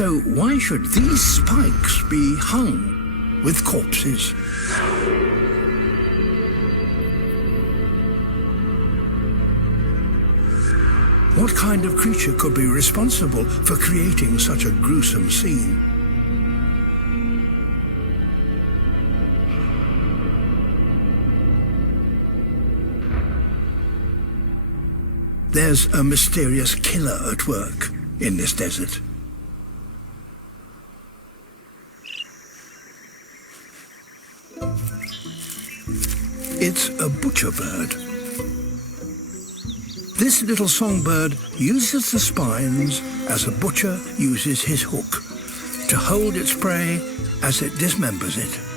So why should these spikes be hung with corpses? What kind of creature could be responsible for creating such a gruesome scene? There's a mysterious killer at work in this desert. It's a butcherbird. This little songbird uses the spines as a butcher uses his hook to hold its prey as it dismembers it.